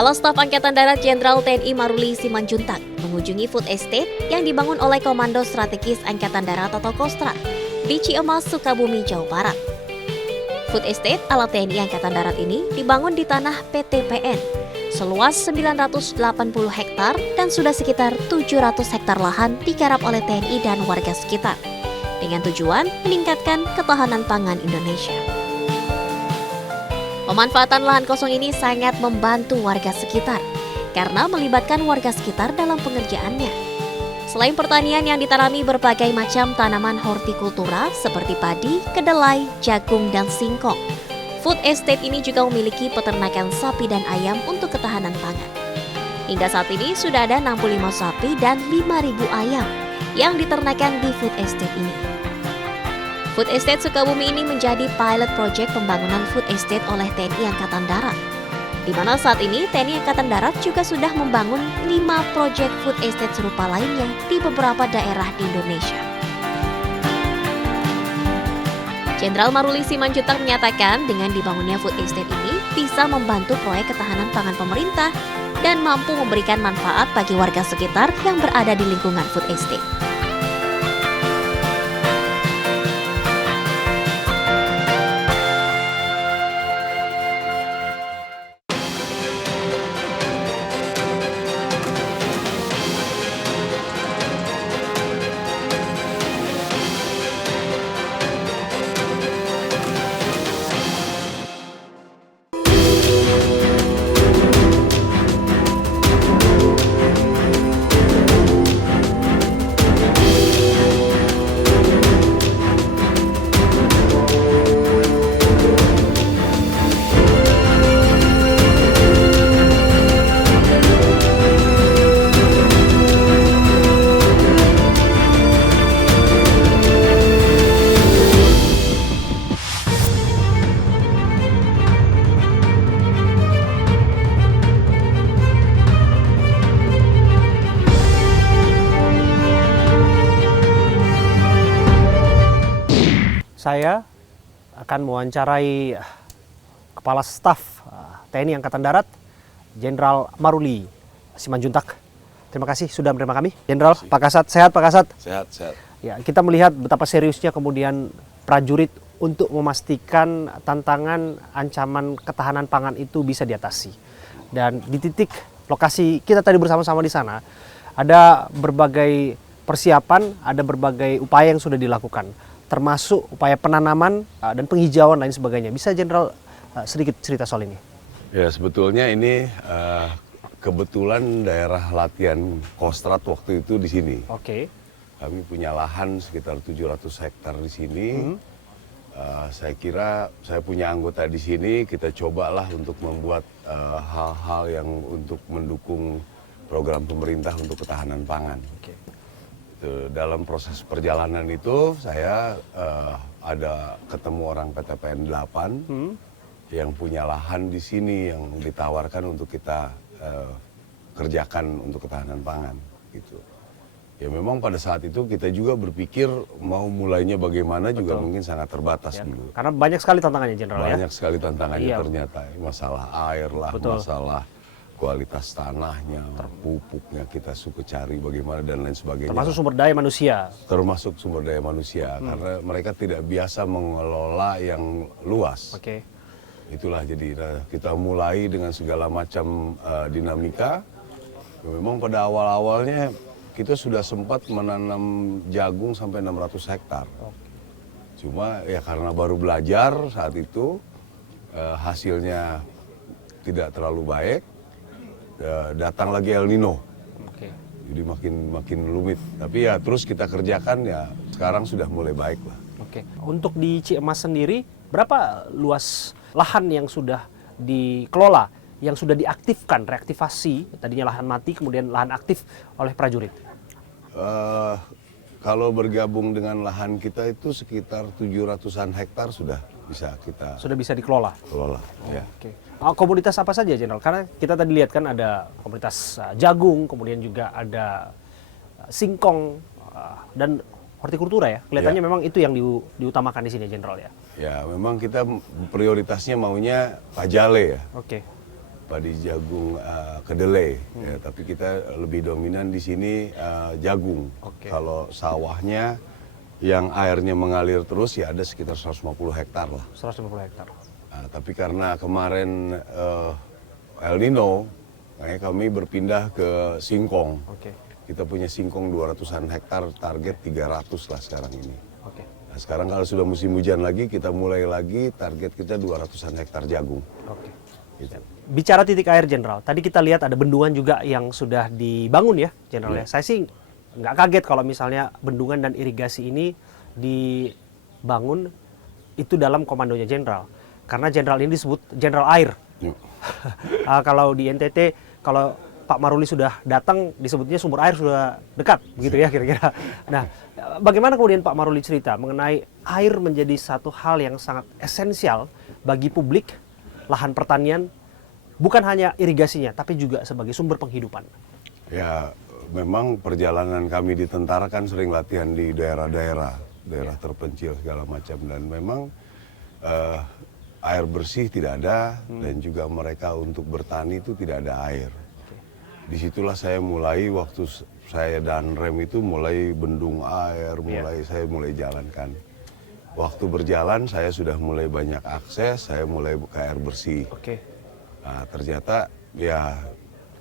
Kepala Staf Angkatan Darat Jenderal TNI Maruli Simanjuntak mengunjungi food estate yang dibangun oleh Komando Strategis Angkatan Darat atau Kostrad di Ciemas, Sukabumi, Jawa Barat. Food estate ala TNI Angkatan Darat ini dibangun di tanah PT PN seluas 980 hektar dan sudah sekitar 700 hektar lahan digarap oleh TNI dan warga sekitar dengan tujuan meningkatkan ketahanan pangan Indonesia. Pemanfaatan lahan kosong ini sangat membantu warga sekitar karena melibatkan warga sekitar dalam pengerjaannya. Selain pertanian yang ditanami berbagai macam tanaman hortikultura seperti padi, kedelai, jagung, dan singkong, food estate ini juga memiliki peternakan sapi dan ayam untuk ketahanan pangan. Hingga saat ini sudah ada 65 sapi dan 5.000 ayam yang diternakan di food estate ini. Food Estate Sukabumi ini menjadi pilot project pembangunan food estate oleh TNI Angkatan Darat, di mana saat ini TNI Angkatan Darat juga sudah membangun 5 proyek food estate serupa lainnya di beberapa daerah di Indonesia. Jenderal Maruli Simanjuntak menyatakan dengan dibangunnya food estate ini bisa membantu proyek ketahanan pangan pemerintah dan mampu memberikan manfaat bagi warga sekitar yang berada di lingkungan food estate. Saya akan mewawancarai Kepala Staf TNI Angkatan Darat, Jenderal Maruli Simanjuntak. Terima kasih sudah menerima kami. Jenderal, Pak Kasat, sehat Pak Kasat? Sehat, sehat. Ya, kita melihat betapa seriusnya kemudian prajurit untuk memastikan tantangan ancaman ketahanan pangan itu bisa diatasi. Dan di titik lokasi kita tadi bersama-sama di sana, ada berbagai persiapan, ada berbagai upaya yang sudah dilakukan, termasuk upaya penanaman dan penghijauan lain sebagainya. Bisa Jenderal sedikit cerita soal ini? Ya, sebetulnya ini kebetulan daerah latihan Kostrad waktu itu di sini. Oke. Kami punya lahan sekitar 700 hektar di sini. Saya kira saya punya anggota di sini, kita cobalah untuk membuat hal-hal yang untuk mendukung program pemerintah untuk ketahanan pangan. Oke. Dalam proses perjalanan itu saya ada ketemu orang PTPN 8 yang punya lahan di sini yang ditawarkan untuk kita kerjakan untuk ketahanan pangan gitu. Ya memang pada saat itu kita juga berpikir mau mulainya bagaimana. Betul. Juga mungkin sangat terbatas ya, dulu. Karena banyak sekali tantangannya Jenderal ya. Banyak sekali tantangannya. Iya. Ternyata masalah air lah, Betul. Masalah kualitas tanahnya, pupuknya kita suka cari bagaimana dan lain sebagainya. Termasuk sumber daya manusia. Termasuk sumber daya manusia, karena mereka tidak biasa mengelola yang luas. Oke. Itulah jadi kita mulai dengan segala macam dinamika. Memang pada awal-awalnya kita sudah sempat menanam jagung sampai 600 hektar. Cuma ya karena baru belajar saat itu, hasilnya tidak terlalu baik. Datang lagi El Nino, jadi makin rumit. Tapi ya terus kita kerjakan ya sekarang sudah mulai baik lah. Oke. Untuk di Ciemas sendiri berapa luas lahan yang sudah dikelola, yang sudah diaktifkan, reaktivasi, tadinya lahan mati kemudian lahan aktif oleh prajurit? Kalau bergabung dengan lahan kita itu sekitar 700-an hektar sudah bisa dikelola. Kelola. Ya. Oke. Komoditas apa saja Jenderal? Karena kita tadi lihat kan ada komoditas jagung, kemudian juga ada singkong dan hortikultura ya. Kelihatannya memang itu yang diutamakan di sini Jenderal ya. Ya, memang kita prioritasnya maunya pajale ya. Oke. padi jagung kedelai, ya, tapi kita lebih dominan di sini jagung. Oke. Kalau sawahnya yang airnya mengalir terus ya ada sekitar 150 hektar lah. 150 hektar. Nah, tapi karena kemarin El Nino, makanya kami berpindah ke singkong. Oke. Kita punya singkong 200-an hektar, target 300 lah sekarang ini. Oke. Nah, sekarang kalau sudah musim hujan lagi, kita mulai lagi, target kita 200-an hektar jagung. Oke. Gitu. Bicara titik air, Jenderal. Tadi kita lihat ada bendungan juga yang sudah dibangun ya, Jenderal ya. Saya sih nggak kaget kalau misalnya bendungan dan irigasi ini dibangun itu dalam komandonya Jenderal. Karena Jenderal ini disebut Jenderal Air. Yuk. Kalau di NTT, kalau Pak Maruli sudah datang, disebutnya sumber air sudah dekat, begitu ya kira-kira. Nah, bagaimana kemudian Pak Maruli cerita mengenai air menjadi satu hal yang sangat esensial bagi publik, lahan pertanian, bukan hanya irigasinya, tapi juga sebagai sumber penghidupan. Ya, memang perjalanan kami di tentara kan sering latihan di daerah-daerah, daerah terpencil segala macam. Dan memang air bersih tidak ada, dan juga mereka untuk bertani itu tidak ada air. Disitulah saya mulai, waktu saya dan Rem itu mulai bendung air, saya mulai jalankan. Waktu berjalan saya sudah mulai banyak akses, saya mulai buka air bersih. Oke. Nah, ternyata ya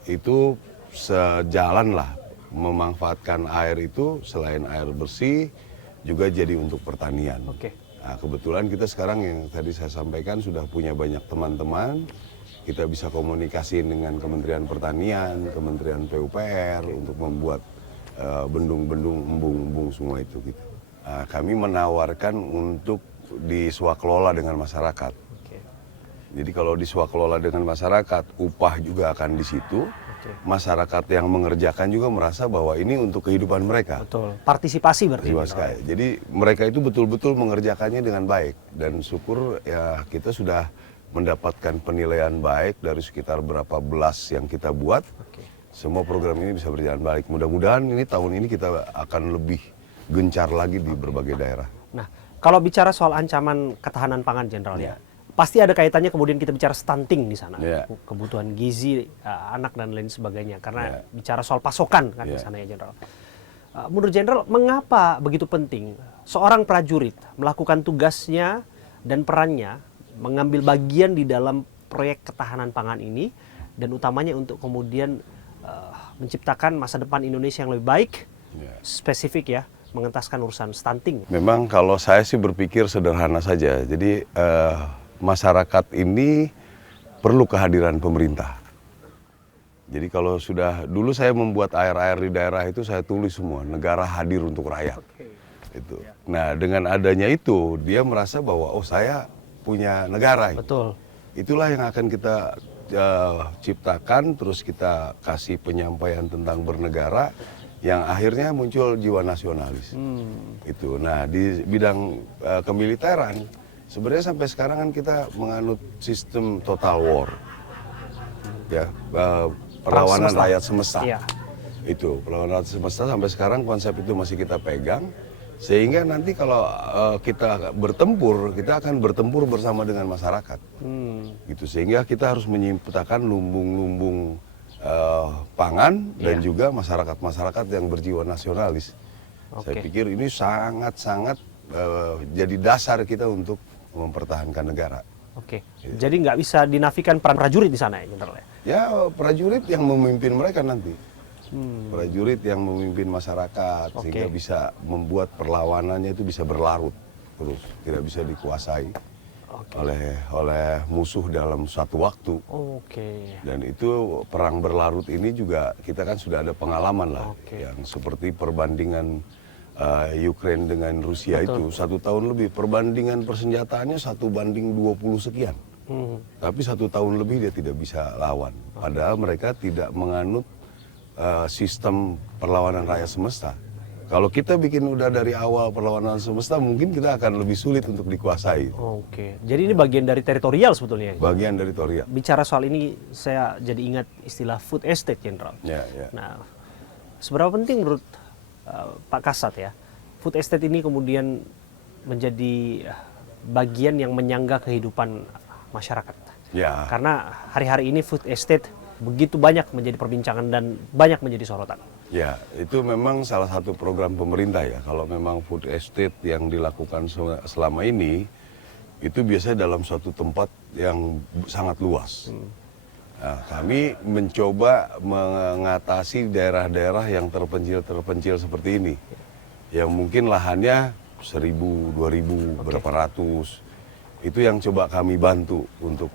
itu sejalan lah memanfaatkan air itu, selain air bersih juga jadi untuk pertanian. Oke. Nah, kebetulan kita sekarang yang tadi saya sampaikan sudah punya banyak teman-teman. Kita bisa komunikasi dengan Kementerian Pertanian, Kementerian PUPR untuk membuat bendung-bendung, embung-embung semua itu gitu. Nah, kami menawarkan untuk diswakelola dengan masyarakat. Oke. Jadi kalau diswakelola dengan masyarakat, upah juga akan di situ. Oke. Masyarakat yang mengerjakan juga merasa bahwa ini untuk kehidupan mereka. Betul. Partisipasi berarti. Jiwa sekali. Jadi mereka itu betul-betul mengerjakannya dengan baik. Dan syukur ya kita sudah mendapatkan penilaian baik dari sekitar berapa belas yang kita buat. Oke. Semua program ini bisa berjalan baik. Mudah-mudahan ini tahun ini kita akan lebih gencar lagi di berbagai daerah. Nah, kalau bicara soal ancaman ketahanan pangan, Jenderal ya, pasti ada kaitannya kemudian kita bicara stunting di sana, kebutuhan gizi anak dan lain sebagainya. Karena bicara soal pasokan kan di sana ya, Jenderal. Menurut Jenderal, mengapa begitu penting seorang prajurit melakukan tugasnya dan perannya mengambil bagian di dalam proyek ketahanan pangan ini, dan utamanya untuk kemudian menciptakan masa depan Indonesia yang lebih baik, spesifik ya, mengentaskan urusan stunting? Memang kalau saya sih berpikir sederhana saja. Jadi masyarakat ini perlu kehadiran pemerintah. Jadi kalau sudah, dulu saya membuat air-air di daerah itu saya tulis semua, negara hadir untuk rakyat. Itu. Nah, dengan adanya itu, dia merasa bahwa oh saya punya negara. Betul. Itulah yang akan kita ciptakan, terus kita kasih penyampaian tentang bernegara, yang akhirnya muncul jiwa nasionalis. Itu. Nah, di bidang kemiliteran, sebenarnya sampai sekarang kan kita menganut sistem total war. Ya, perlawanan rakyat semesta. Iya. Itu, perlawanan rakyat semesta sampai sekarang konsep itu masih kita pegang. Sehingga nanti kalau kita bertempur, kita akan bertempur bersama dengan masyarakat. Gitu. Sehingga kita harus menciptakan lumbung-lumbung pangan dan juga masyarakat-masyarakat yang berjiwa nasionalis. Saya pikir ini sangat-sangat jadi dasar kita untuk mempertahankan negara. Oke. Jadi nggak bisa dinafikan peran prajurit di sana ya, Jenderal ya? Ya, prajurit yang memimpin mereka nanti. Prajurit yang memimpin masyarakat sehingga bisa membuat perlawanannya itu bisa berlarut terus, tidak bisa dikuasai oleh musuh dalam suatu waktu. Dan itu perang berlarut ini juga kita kan sudah ada pengalaman lah, yang seperti perbandingan Ukraine dengan Rusia. Betul. Itu 1 tahun lebih, perbandingan persenjataannya 1:20 sekian. Tapi 1 tahun lebih dia tidak bisa lawan. Padahal mereka tidak menganut sistem perlawanan rakyat semesta. Kalau kita bikin udah dari awal perlawanan semesta, mungkin kita akan lebih sulit untuk dikuasai. Jadi ini bagian dari teritorial sebetulnya? Bagian dari teritorial. Bicara soal ini, saya jadi ingat istilah food estate, Jenderal. Nah, seberapa penting menurut Pak Kasat ya, food estate ini kemudian menjadi bagian yang menyangga kehidupan masyarakat? Ya. Karena hari-hari ini food estate begitu banyak menjadi perbincangan dan banyak menjadi sorotan. Ya, itu memang salah satu program pemerintah ya. Kalau memang food estate yang dilakukan selama ini, itu biasanya dalam suatu tempat yang sangat luas. Nah, kami mencoba mengatasi daerah-daerah yang terpencil seperti ini. Yang mungkin lahannya 1.000, 2.000, berapa ratus. Itu yang coba kami bantu untuk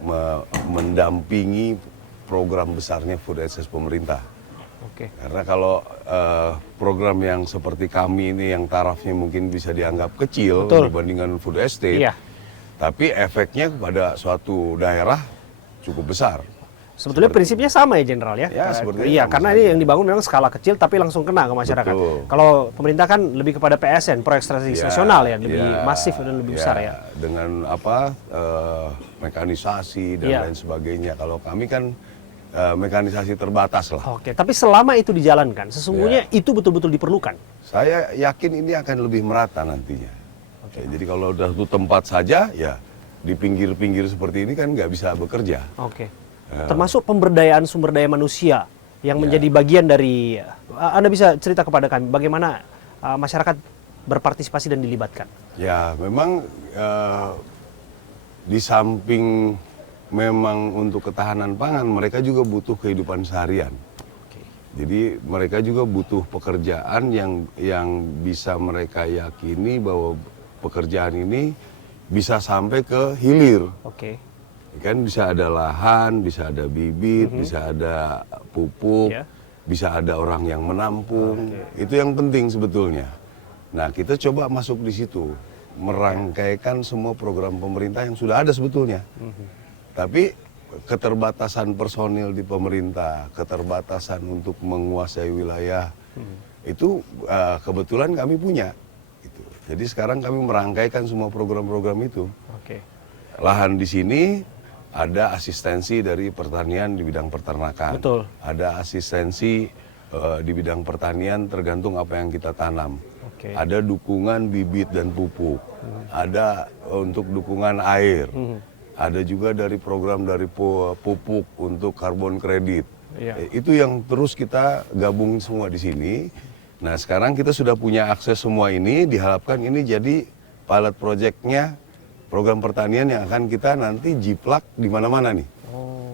mendampingi program besarnya food estate pemerintah. Oke. Karena kalau program yang seperti kami ini yang tarafnya mungkin bisa dianggap kecil dibandingkan food estate, Iya. tapi efeknya kepada suatu daerah cukup besar. Sebetulnya prinsipnya sama ya Jenderal ya? Ya, sepertinya iya, sama karena saja. ini yang dibangun memang skala kecil tapi langsung kena ke masyarakat. Betul. Kalau pemerintah kan lebih kepada PSN, proyek strategis nasional ya, lebih masif dan lebih besar ya. Dengan mekanisasi dan lain sebagainya. Kalau kami kan mekanisasi terbatas lah. Oke, tapi selama itu dijalankan, sesungguhnya itu betul-betul diperlukan. Saya yakin ini akan lebih merata nantinya. Oke. Jadi kalau udah satu tempat saja, ya di pinggir-pinggir seperti ini kan nggak bisa bekerja. Oke. Termasuk pemberdayaan sumber daya manusia yang menjadi bagian dari, Anda bisa cerita kepada kami bagaimana masyarakat berpartisipasi dan dilibatkan? Ya, memang di samping memang untuk ketahanan pangan, mereka juga butuh kehidupan seharian. Jadi mereka juga butuh pekerjaan yang bisa mereka yakini bahwa pekerjaan ini bisa sampai ke hilir. Oke. Kan bisa ada lahan, bisa ada bibit, bisa ada pupuk, bisa ada orang yang menampung. Itu yang penting sebetulnya. Nah, kita coba masuk di situ, merangkaikan semua program pemerintah yang sudah ada sebetulnya. Tapi keterbatasan personil di pemerintah, keterbatasan untuk menguasai wilayah, itu kebetulan kami punya. Gitu. Jadi sekarang kami merangkaikan semua program-program itu. Oke. Lahan di sini ada asistensi dari pertanian di bidang peternakan. Betul. Ada asistensi di bidang pertanian tergantung apa yang kita tanam. Oke. Ada dukungan bibit dan pupuk. Ada untuk dukungan air. Ada juga dari program dari pupuk untuk karbon kredit. Iya. Itu yang terus kita gabung semua di sini. Nah, sekarang kita sudah punya akses semua ini, diharapkan ini jadi pilot project-nya program pertanian yang akan kita nanti jiplak di mana-mana nih.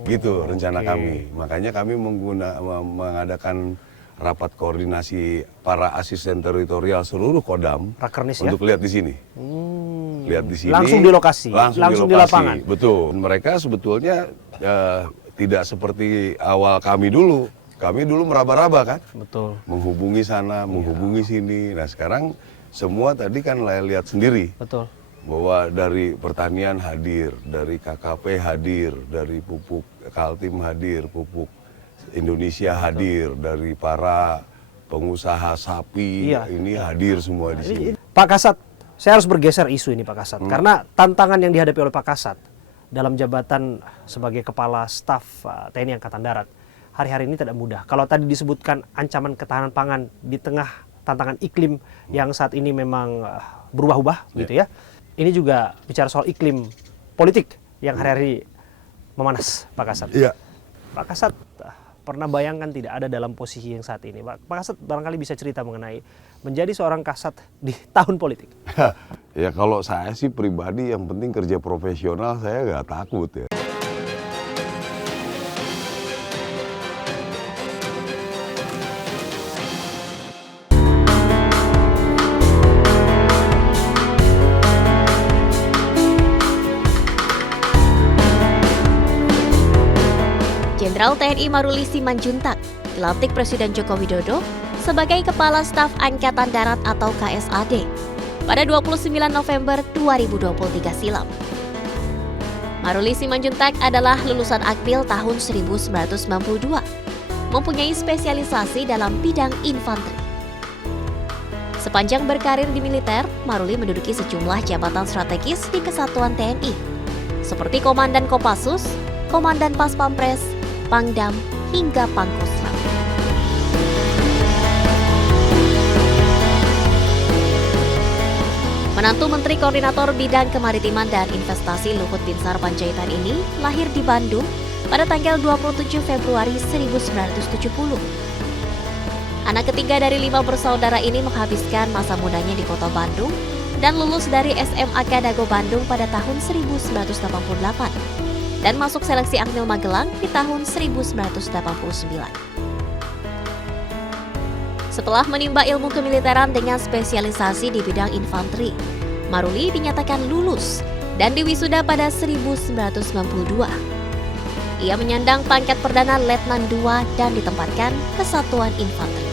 Gitu rencana kami. Makanya kami mengadakan rapat koordinasi para asisten teritorial seluruh Kodam Rakernis untuk lihat di sini. Lihat di sini. Langsung di lokasi. Langsung di lapangan. Betul. Mereka sebetulnya tidak seperti awal kami dulu. Kami dulu meraba-raba kan. Betul. Menghubungi sana, menghubungi sini. Nah, sekarang semua tadi kan lihat sendiri. Betul. Bahwa dari pertanian hadir, dari KKP hadir, dari pupuk Kaltim hadir, pupuk Indonesia hadir, dari para pengusaha sapi ini hadir semua di sini. Pak Kasat, saya harus bergeser isu ini Pak Kasat, karena tantangan yang dihadapi oleh Pak Kasat dalam jabatan sebagai Kepala Staf TNI Angkatan Darat hari-hari ini tidak mudah. Kalau tadi disebutkan ancaman ketahanan pangan di tengah tantangan iklim yang saat ini memang berubah-ubah gitu ya. Ini juga bicara soal iklim politik yang hari-hari memanas, Pak Kasat. Iya. Pak Kasat pernah bayangkan tidak ada dalam posisi yang saat ini? Pak Kasat barangkali bisa cerita mengenai menjadi seorang Kasat di tahun politik. Ya kalau saya sih pribadi yang penting kerja profesional, saya nggak takut ya. Jenderal TNI Maruli Simanjuntak dilantik Presiden Joko Widodo sebagai Kepala Staf Angkatan Darat atau KSAD pada 29 November 2023 silam. Maruli Simanjuntak adalah lulusan Akpil tahun 1992, mempunyai spesialisasi dalam bidang infanteri. Sepanjang berkarir di militer, Maruli menduduki sejumlah jabatan strategis di Kesatuan TNI, seperti Komandan Kopassus, Komandan Pas Pampres, Pangdam, hingga Pangkostrat. Menantu Menteri Koordinator Bidang Kemaritiman dan Investasi Luhut Binsar Panjaitan ini lahir di Bandung pada tanggal 27 Februari 1970. Anak ketiga dari 5 bersaudara ini menghabiskan masa mudanya di kota Bandung dan lulus dari SMAK Dago Bandung pada tahun 1988 dan masuk seleksi Akmil Magelang di tahun 1989. Setelah menimba ilmu kemiliteran dengan spesialisasi di bidang infanteri, Maruli dinyatakan lulus dan diwisuda pada 1992. Ia menyandang pangkat Perdana Letnan II dan ditempatkan Kesatuan Infanteri.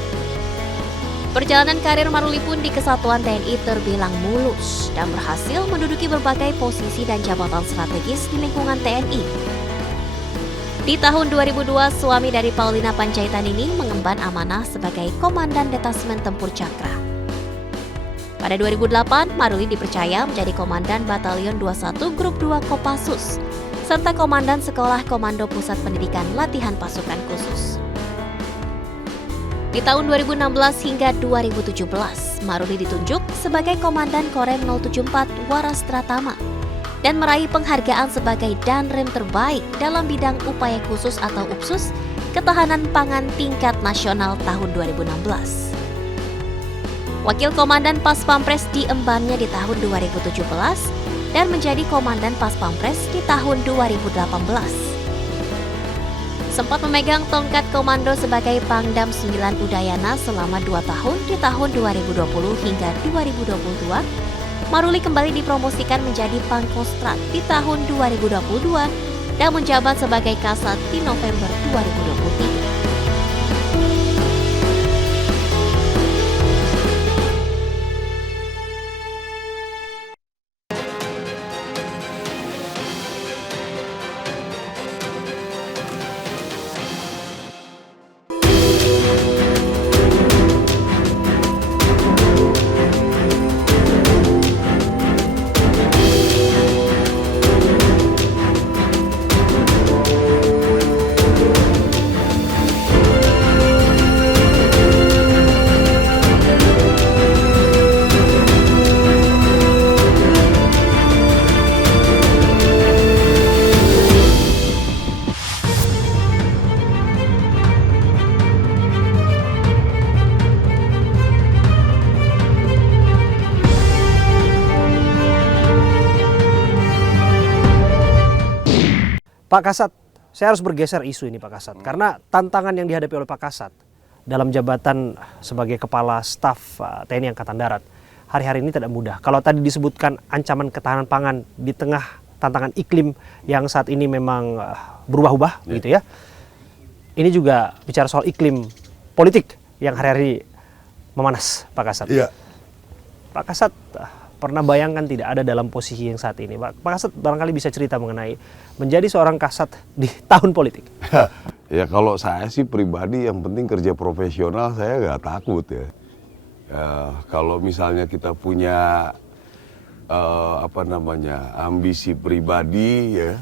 Perjalanan karir Maruli pun di Kesatuan TNI terbilang mulus dan berhasil menduduki berbagai posisi dan jabatan strategis di lingkungan TNI. Di tahun 2002, suami dari Paulina Panjaitan ini mengemban amanah sebagai Komandan Detasmen Tempur Cakra. Pada 2008, Maruli dipercaya menjadi Komandan Batalion 21 Grup 2 Kopassus, serta Komandan Sekolah Komando Pusat Pendidikan Latihan Pasukan Khusus. Di tahun 2016 hingga 2017, Maruli ditunjuk sebagai Komandan Korem 074 Waras Tratama dan meraih penghargaan sebagai Danrem terbaik dalam bidang upaya khusus atau UPSUS Ketahanan Pangan Tingkat Nasional tahun 2016. Wakil Komandan Pas Pampres diembannya di tahun 2017 dan menjadi Komandan Pas Pampres di tahun 2018. Sempat memegang tongkat komando sebagai Pangdam 9 Udayana selama 2 tahun di tahun 2020 hingga 2022, Maruli kembali dipromosikan menjadi Pangkostrat di tahun 2022 dan menjabat sebagai Kasat di November 2023. Pak Kasat, saya harus bergeser isu ini Pak Kasat, karena tantangan yang dihadapi oleh Pak Kasat dalam jabatan sebagai Kepala Staf TNI Angkatan Darat hari-hari ini tidak mudah. Kalau tadi disebutkan ancaman ketahanan pangan di tengah tantangan iklim yang saat ini memang berubah-ubah, gitu ya. Ini juga bicara soal iklim politik yang hari-hari memanas, Pak Kasat. Iya. Pak Kasat pernah bayangkan tidak ada dalam posisi yang saat ini? Pak Kasat barangkali bisa cerita mengenai menjadi seorang Kasat di tahun politik. Ya kalau saya sih pribadi yang penting kerja profesional, saya nggak takut ya. Kalau misalnya kita punya ambisi pribadi ya,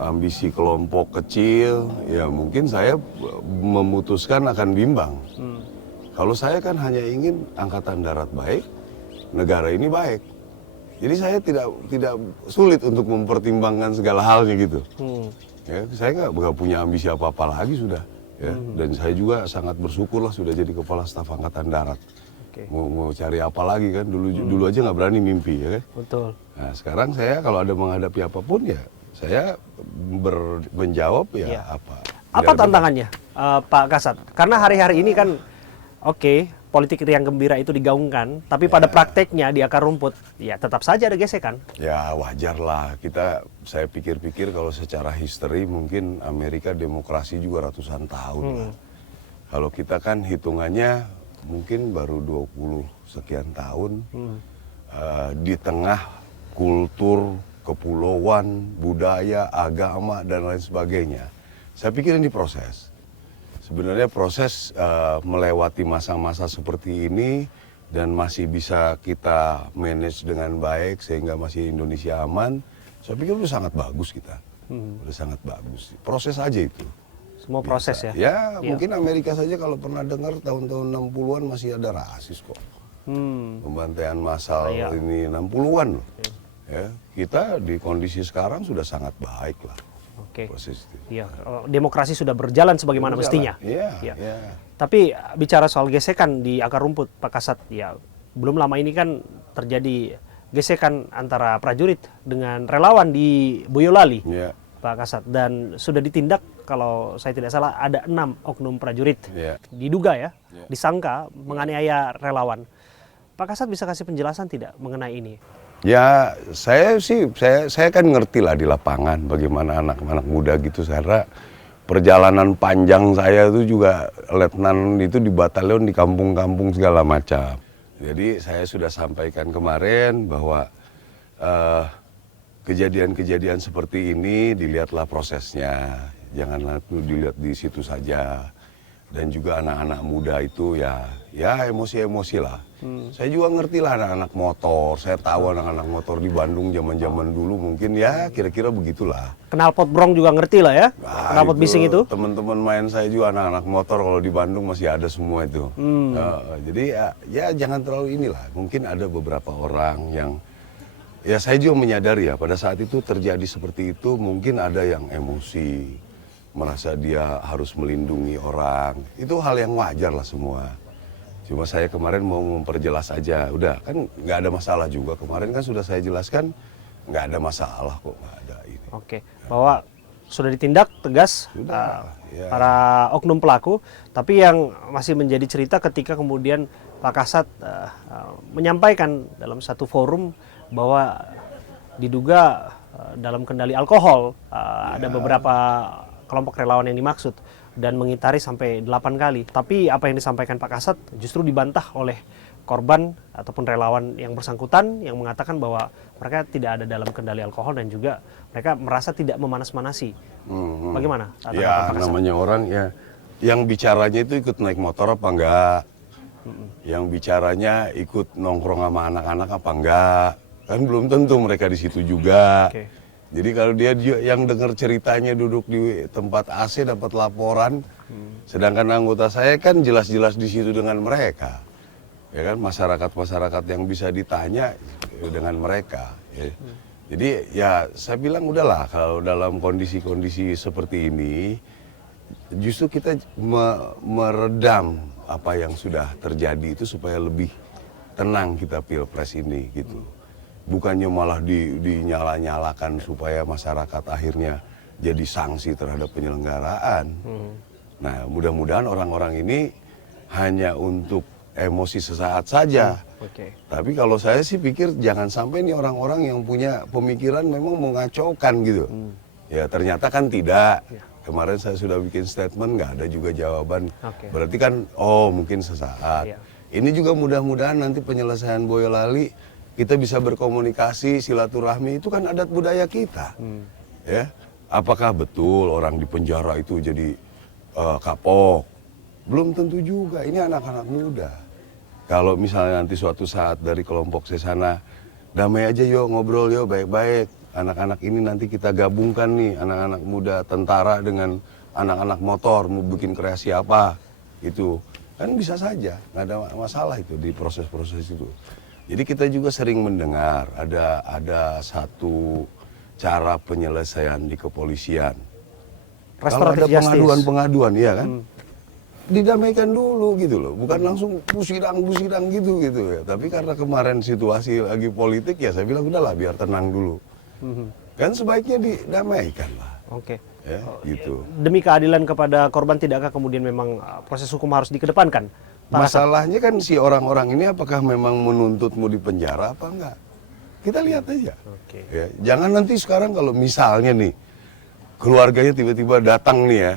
ambisi kelompok kecil, ya mungkin saya memutuskan akan bimbang. Kalau saya kan hanya ingin Angkatan Darat baik, negara ini baik. Jadi saya tidak sulit untuk mempertimbangkan segala halnya gitu. Ya, saya nggak punya ambisi apa-apa lagi sudah. Ya. Dan saya juga sangat bersyukur lah sudah jadi Kepala Staf Angkatan Darat. Mau cari apa lagi kan, dulu aja nggak berani mimpi ya kan. Betul. Nah sekarang saya kalau ada menghadapi apapun ya saya menjawab ya apa. Apa tantangannya Pak Kasat? Karena hari-hari ini kan politik riang gembira itu digaungkan, tapi pada prakteknya di akar rumput ya tetap saja ada gesekan. Ya wajar lah, saya pikir-pikir kalau secara history mungkin Amerika demokrasi juga ratusan tahun lah. Kalau kita kan hitungannya mungkin baru 20 sekian tahun, di tengah kultur, kepulauan, budaya, agama, dan lain sebagainya. Saya pikir ini proses. Sebenarnya proses melewati masa-masa seperti ini dan masih bisa kita manage dengan baik sehingga masih Indonesia aman, saya pikir udah sangat bagus kita. Udah sangat bagus. Proses aja itu. Semua proses ya? Ya, mungkin Amerika saja kalau pernah dengar tahun-tahun 60-an masih ada rasis kok. Pembantaian massal ini 60-an loh. Ya, kita di kondisi sekarang sudah sangat baik lah. Proses itu. Iya, demokrasi sudah berjalan sebagaimana mestinya. Iya. Tapi bicara soal gesekan di akar rumput, Pak Kasat, ya belum lama ini kan terjadi gesekan antara prajurit dengan relawan di Boyolali, Pak Kasat, dan sudah ditindak kalau saya tidak salah ada 6 oknum prajurit diduga disangka menganiaya relawan. Pak Kasat bisa kasih penjelasan tidak mengenai ini? Ya, saya kan ngerti lah di lapangan bagaimana anak-anak muda gitu, karena perjalanan panjang saya itu juga letnan itu di batalion di kampung-kampung segala macam. Jadi saya sudah sampaikan kemarin bahwa kejadian-kejadian seperti ini dilihatlah prosesnya, janganlah dilihat di situ saja. Dan juga anak-anak muda itu ya emosi-emosi lah. Saya juga ngerti lah anak-anak motor, saya tahu anak-anak motor di Bandung zaman-zaman dulu mungkin ya kira-kira begitulah. Knalpot brong juga ngerti lah ya, knalpot bising itu. Teman-teman main saya juga anak-anak motor kalau di Bandung masih ada semua itu. Jadi ya jangan terlalu inilah, mungkin ada beberapa orang yang, ya saya juga menyadari ya pada saat itu terjadi seperti itu mungkin ada yang emosi. Merasa dia harus melindungi orang, itu hal yang wajar lah semua. Cuma saya kemarin mau memperjelas aja, udah kan nggak ada masalah juga, kemarin kan sudah saya jelaskan nggak ada masalah kok, nggak ada ini. Oke, bahwa sudah ditindak tegas para oknum pelaku, tapi yang masih menjadi cerita ketika kemudian Pak Kasat menyampaikan dalam satu forum bahwa diduga dalam kendali alkohol ada beberapa kelompok relawan yang dimaksud dan mengitari sampai 8 kali. Tapi apa yang disampaikan Pak Kasat justru dibantah oleh korban ataupun relawan yang bersangkutan yang mengatakan bahwa mereka tidak ada dalam kendali alkohol dan juga mereka merasa tidak memanas-manasi. Bagaimana? Ya namanya orang ya yang bicaranya itu ikut naik motor apa enggak, yang bicaranya ikut nongkrong sama anak-anak apa enggak, kan belum tentu mereka di situ juga. Jadi kalau dia yang dengar ceritanya duduk di tempat AC dapat laporan, sedangkan anggota saya kan jelas-jelas di situ dengan mereka, ya kan, masyarakat yang bisa ditanya dengan mereka. Ya. Jadi ya saya bilang udahlah kalau dalam kondisi-kondisi seperti ini, justru kita meredam apa yang sudah terjadi itu supaya lebih tenang kita pilpres ini gitu. Bukannya malah dinyala-nyalakan supaya masyarakat akhirnya jadi sanksi terhadap penyelenggaraan. Nah, mudah-mudahan orang-orang ini hanya untuk emosi sesaat saja. Tapi kalau saya sih pikir jangan sampai nih orang-orang yang punya pemikiran memang mengacaukan gitu. Ya ternyata kan tidak. Kemarin saya sudah bikin statement, nggak ada juga jawaban. Berarti kan, oh mungkin sesaat. Ini juga mudah-mudahan nanti penyelesaian Boyolali kita bisa berkomunikasi, silaturahmi, itu kan adat budaya kita. Ya, apakah betul orang di penjara itu jadi kapok? Belum tentu juga, ini anak-anak muda. Kalau misalnya nanti suatu saat dari kelompok Sesana, damai aja yuk, ngobrol yuk, baik-baik. Anak-anak ini nanti kita gabungkan nih, anak-anak muda tentara dengan anak-anak motor, mau bikin kreasi apa, itu. Kan bisa saja, nggak ada masalah itu di proses-proses itu. Jadi kita juga sering mendengar ada satu cara penyelesaian di kepolisian. Kalau ada pengaduan-pengaduan, ya kan, didamaikan dulu gitu loh, bukan langsung pusidang gitu ya. Tapi karena kemarin situasi lagi politik ya saya bilang udahlah biar tenang dulu. Kan sebaiknya didamaikan lah. Ya, gitu. Demi keadilan kepada korban, tidakkah kemudian memang proses hukum harus dikedepankan? Masalahnya kan si orang-orang ini apakah memang menuntutmu di penjara apa enggak? Kita lihat aja. Ya, jangan nanti sekarang kalau misalnya nih keluarganya tiba-tiba datang nih ya,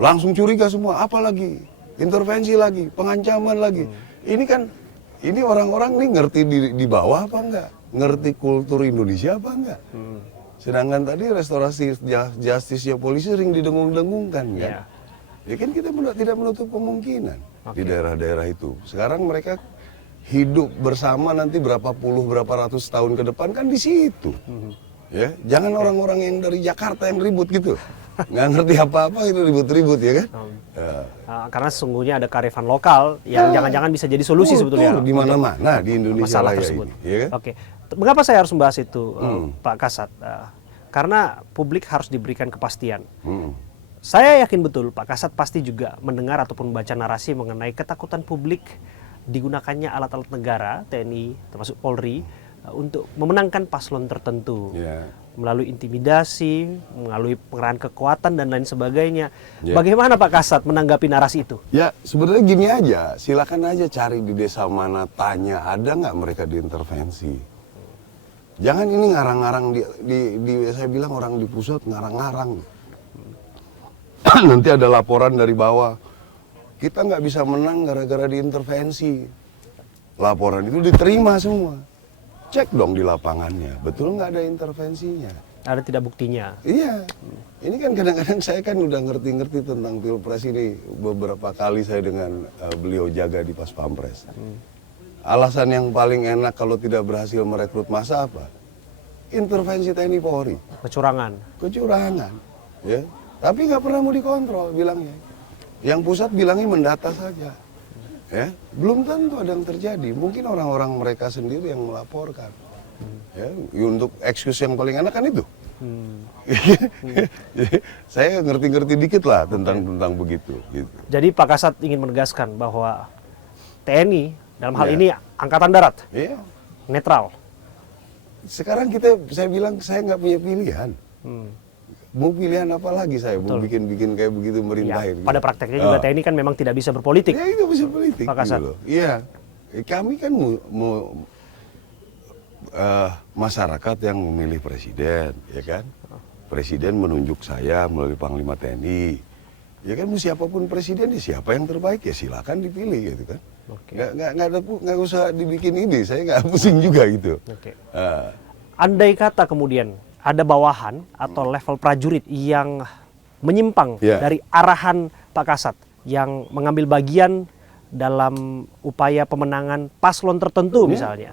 langsung curiga semua, apalagi intervensi lagi, pengancaman lagi. Ini orang-orang nih ngerti di bawah apa enggak? Ngerti kultur Indonesia apa enggak? Sedangkan tadi restorasi justice-nya polisi sering didengung-dengungkan kan. Ya kan kita tidak menutup kemungkinan di daerah-daerah itu. Sekarang mereka hidup bersama nanti berapa ratus tahun ke depan kan di situ. Ya, jangan orang-orang yang dari Jakarta yang ribut gitu. nggak ngerti apa-apa itu ribut-ribut ya kan? Ya. Karena sesungguhnya ada kearifan lokal yang jangan-jangan bisa jadi solusi sebetulnya di mana-mana di Indonesia masalah Raya tersebut. ini, ya kan? Oke, mengapa saya harus membahas itu, Pak Kasat? Karena publik harus diberikan kepastian. Saya yakin betul Pak Kasat pasti juga mendengar ataupun membaca narasi mengenai ketakutan publik digunakannya alat-alat negara, TNI termasuk Polri, untuk memenangkan paslon tertentu. Melalui intimidasi, melalui pengerahan kekuatan dan lain sebagainya. Bagaimana Pak Kasat menanggapi narasi itu? Ya sebenarnya gini aja, silakan aja cari di desa mana, tanya ada nggak mereka diintervensi. Jangan ini ngarang-ngarang saya bilang orang di pusat ngarang-ngarang. Nanti ada laporan dari bawah, kita nggak bisa menang gara-gara diintervensi. Laporan itu diterima semua. Cek dong di lapangannya, betul nggak ada intervensinya? Ada tidak buktinya? Iya, ini kan kadang-kadang saya kan udah ngerti-ngerti tentang Pilpres ini. Beberapa kali saya dengan beliau jaga di Pas Pampres. Alasan yang paling enak kalau tidak berhasil merekrut massa apa? Intervensi TNI Polri. Kecurangan. Kecurangan, ya. Tapi nggak pernah mau dikontrol bilangnya. Yang pusat bilangnya mendata saja. Ya, belum tentu ada yang terjadi. Mungkin orang-orang mereka sendiri yang melaporkan. Ya, untuk excuse yang paling enak kan itu. Saya ngerti-ngerti dikit lah tentang begitu. Gitu. Jadi Pak Kasat ingin menegaskan bahwa TNI dalam hal ini Angkatan Darat netral. Sekarang saya bilang saya nggak punya pilihan. Mau pilihan apa lagi saya? Mau bikin kayak begitu merintahin. Pada prakteknya juga TNI kan memang tidak bisa berpolitik. Ya itu bisa politik. Pak Kasat. Iya. Kami kan mau masyarakat yang memilih presiden, ya kan? Presiden menunjuk saya melalui Panglima TNI. Ya kan, siapapun presiden, siapa yang terbaik ya silakan dipilih gitu kan. Nggak usah dibikin ini, saya nggak pusing juga gitu. Andai kata kemudian ada bawahan atau level prajurit yang menyimpang dari arahan Pak Kasat yang mengambil bagian dalam upaya pemenangan paslon tertentu misalnya,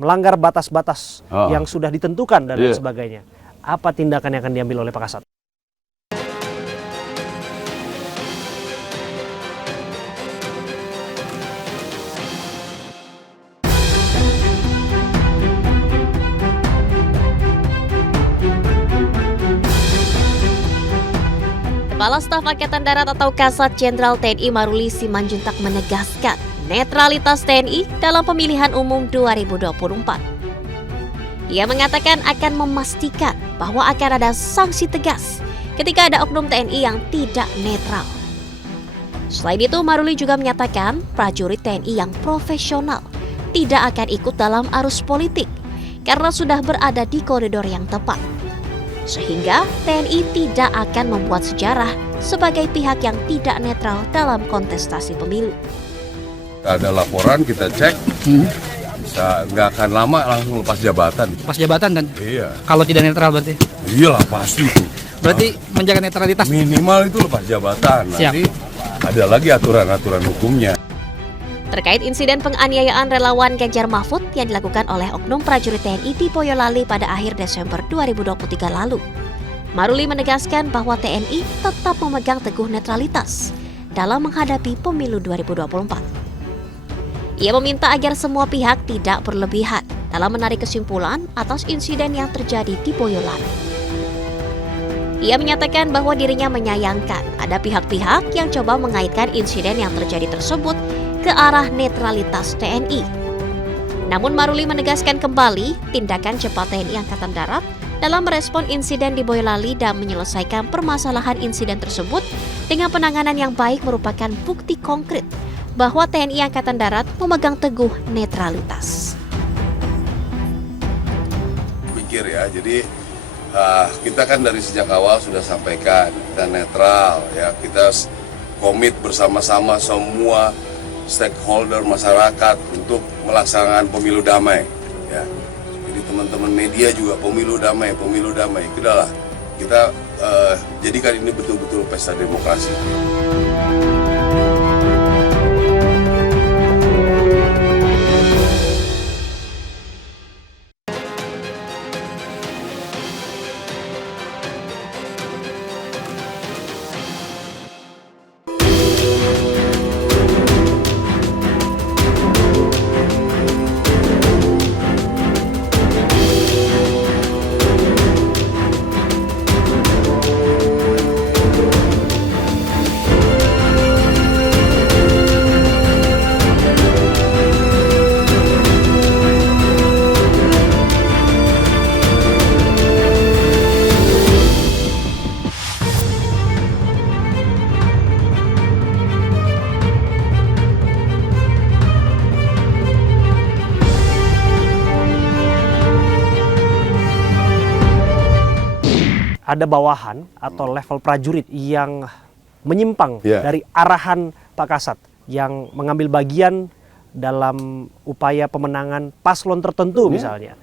melanggar batas-batas yang sudah ditentukan dan lain sebagainya, apa tindakan yang akan diambil oleh Pak Kasat? Kepala Staf Angkatan Darat atau Kasat Jenderal TNI Maruli Simanjuntak menegaskan netralitas TNI dalam pemilihan umum 2024. Ia mengatakan akan memastikan bahwa akan ada sanksi tegas ketika ada oknum TNI yang tidak netral. Selain itu, Maruli juga menyatakan prajurit TNI yang profesional tidak akan ikut dalam arus politik karena sudah berada di koridor yang tepat. Sehingga TNI tidak akan membuat sejarah sebagai pihak yang tidak netral dalam kontestasi pemilu. Ada laporan, kita cek, bisa nggak akan lama langsung lepas jabatan. Lepas jabatan kan? Iya. Kalau tidak netral berarti? Iyalah pasti itu. Berarti menjaga netralitas? Minimal itu lepas jabatan. Nanti ada lagi aturan-aturan hukumnya. Terkait insiden penganiayaan relawan Ganjar Mahfud yang dilakukan oleh oknum prajurit TNI di Boyolali pada akhir Desember 2023 lalu, Maruli menegaskan bahwa TNI tetap memegang teguh netralitas dalam menghadapi pemilu 2024. Ia meminta agar semua pihak tidak berlebihan dalam menarik kesimpulan atas insiden yang terjadi di Boyolali. Ia menyatakan bahwa dirinya menyayangkan ada pihak-pihak yang coba mengaitkan insiden yang terjadi tersebut ke arah netralitas TNI. Namun Maruli menegaskan kembali tindakan cepat TNI Angkatan Darat dalam merespon insiden di Boyolali dan menyelesaikan permasalahan insiden tersebut dengan penanganan yang baik merupakan bukti konkret bahwa TNI Angkatan Darat memegang teguh netralitas. Pikir ya, jadi kita kan dari sejak awal sudah sampaikan kita netral ya, kita komit bersama-sama semua stakeholder masyarakat untuk melaksanakan pemilu damai ya. Jadi teman-teman media juga pemilu damai, udahlah kita jadikan ini betul-betul pesta demokrasi. ada bawahan atau level prajurit yang menyimpang dari arahan Pak Kasat yang mengambil bagian dalam upaya pemenangan paslon tertentu misalnya,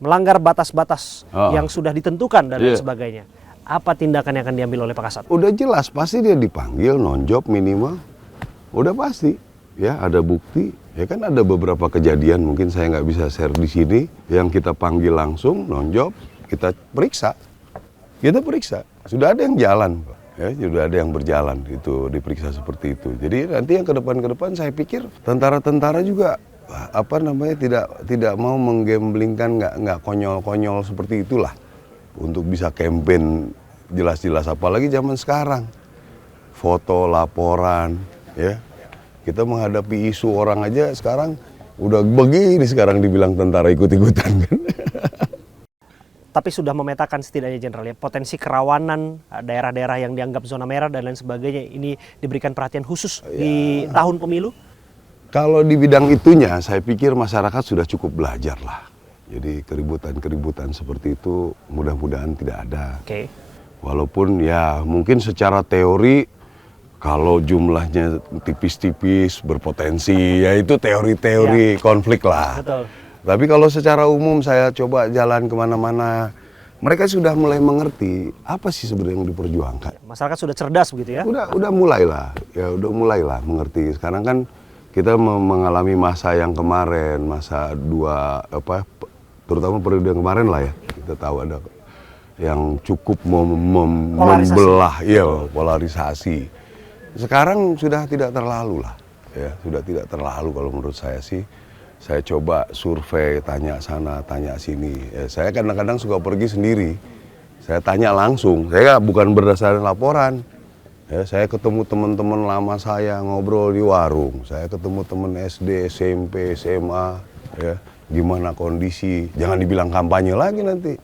melanggar batas-batas yang sudah ditentukan dan lain sebagainya. Apa tindakan yang akan diambil oleh Pak Kasat? Udah jelas, pasti dia dipanggil, nonjob minimal. Udah pasti, ya ada bukti. Ya kan ada beberapa kejadian mungkin saya nggak bisa share di sini, yang kita panggil langsung, nonjob, kita periksa. Kita periksa, sudah ada yang jalan, Pak. Ya, sudah ada yang berjalan itu diperiksa seperti itu. Jadi nanti yang ke depan saya pikir tentara-tentara juga tidak mau menggamblingkan, nggak konyol-konyol seperti itulah untuk bisa campaign jelas-jelas, apalagi zaman sekarang foto laporan ya, kita menghadapi isu orang aja sekarang udah begini, sekarang dibilang tentara ikut-ikutan kan. Tapi sudah memetakan setidaknya Jenderal ya, potensi kerawanan daerah-daerah yang dianggap zona merah dan lain sebagainya ini diberikan perhatian khusus di tahun pemilu? Kalau di bidang itunya saya pikir masyarakat sudah cukup belajar lah. Jadi keributan-keributan seperti itu mudah-mudahan tidak ada. Walaupun ya mungkin secara teori kalau jumlahnya tipis-tipis berpotensi, ya itu teori-teori konflik lah. Betul. Tapi kalau secara umum saya coba jalan kemana-mana, mereka sudah mulai mengerti apa sih sebenarnya yang diperjuangkan. Masyarakat sudah cerdas begitu ya? Udah mulailah, ya udah mulailah mengerti. Sekarang kan kita mengalami masa yang kemarin, masa terutama periode yang kemarin lah ya. Kita tahu ada yang cukup membelah, polarisasi. Sekarang sudah tidak terlalu lah, ya sudah tidak terlalu kalau menurut saya sih. Saya coba survei, tanya sana, tanya sini. Ya, saya kadang-kadang suka pergi sendiri. Saya tanya langsung, saya bukan berdasarkan laporan. Ya, saya ketemu teman-teman lama saya ngobrol di warung. Saya ketemu teman SD, SMP, SMA. Ya, gimana kondisi? Jangan dibilang kampanye lagi nanti.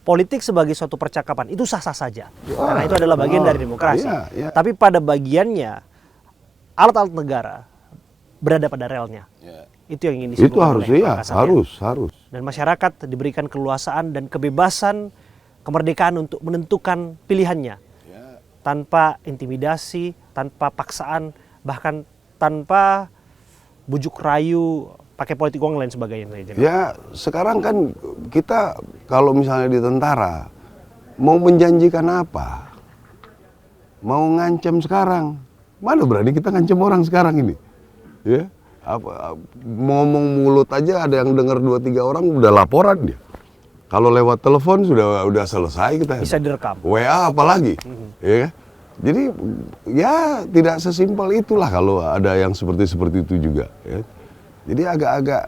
Politik sebagai suatu percakapan itu sah-sah saja. Karena itu adalah bagian dari demokrasi. Tapi pada bagiannya, alat-alat negara berada pada relnya. Itu yang ingin disebutkan. Itu harus, harus. Dan masyarakat diberikan keluasaan dan kebebasan, kemerdekaan untuk menentukan pilihannya. Tanpa intimidasi, tanpa paksaan, bahkan tanpa bujuk rayu, pakai politik uang dan lain sebagainya. Ya, sekarang kan kita kalau misalnya di tentara, mau menjanjikan apa? Mau ngancam sekarang. Mana berani kita ngancam orang sekarang ini? Ya, ngomong mulut aja ada yang dengar 2-3 orang udah laporan dia. Kalau lewat telepon sudah selesai kita. Bisa direkam. WA apalagi. Ya. Jadi ya tidak sesimpel itulah kalau ada yang seperti itu juga. Ya. Jadi agak-agak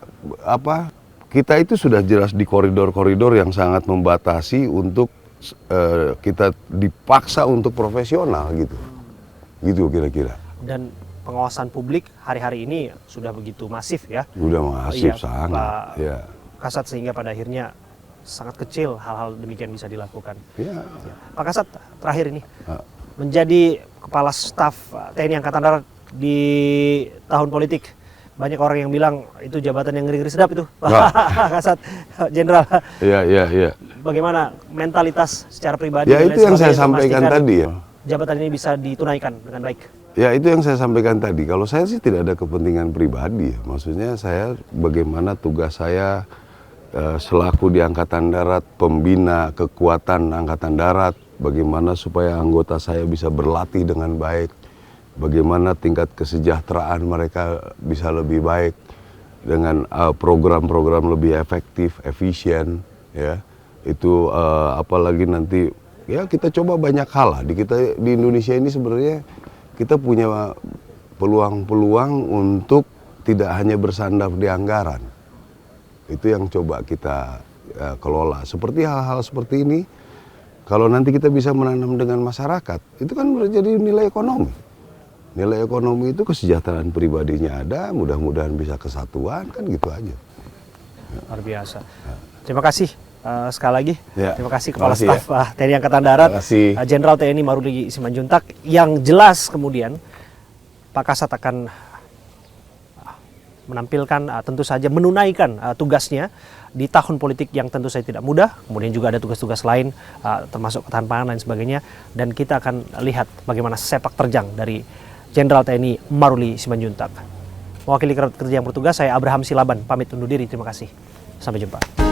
kita itu sudah jelas di koridor-koridor yang sangat membatasi untuk kita dipaksa untuk profesional gitu. Gitu kira-kira. Dan pengawasan publik hari-hari ini sudah begitu masif ya. Sudah masif sangat. Pak Kasat, sehingga pada akhirnya sangat kecil hal-hal demikian bisa dilakukan. Ya. Pak Kasat, terakhir ini menjadi kepala staf TNI Angkatan Darat di tahun politik, banyak orang yang bilang itu jabatan yang ngeri-ngeri sedap itu, Pak Kasat, Jenderal. Iya. Bagaimana mentalitas secara pribadi? Ya itu yang saya sampaikan tadi ya. Jabatan ini bisa ditunaikan dengan baik. Ya itu yang saya sampaikan tadi. Kalau saya sih tidak ada kepentingan pribadi. Maksudnya saya bagaimana tugas saya selaku di Angkatan Darat, pembina kekuatan Angkatan Darat, bagaimana supaya anggota saya bisa berlatih dengan baik, bagaimana tingkat kesejahteraan mereka bisa lebih baik dengan program-program lebih efektif, efisien, ya. Itu apalagi nanti ya kita coba banyak hal lah di Indonesia ini sebenarnya. Kita punya peluang-peluang untuk tidak hanya bersandar di anggaran. Itu yang coba kita kelola. Seperti hal-hal seperti ini, kalau nanti kita bisa menanam dengan masyarakat, itu kan menjadi nilai ekonomi. Nilai ekonomi itu kesejahteraan pribadinya ada, mudah-mudahan bisa kesatuan, kan gitu aja. Luar biasa. Terima kasih. Sekali lagi, terima kasih Kepala Staf TNI Angkatan Darat, Jenderal TNI Marudi Simanjuntak, yang jelas kemudian Pak Kasat akan menampilkan tentu saja menunaikan tugasnya di tahun politik yang tentu saja tidak mudah. Kemudian juga ada tugas-tugas lain termasuk ketahanan pangan dan sebagainya, dan kita akan lihat bagaimana sepak terjang dari Jenderal TNI Maruli Simanjuntak. Mewakili kerja yang bertugas, saya Abraham Silaban pamit undur diri. Terima kasih. Sampai jumpa.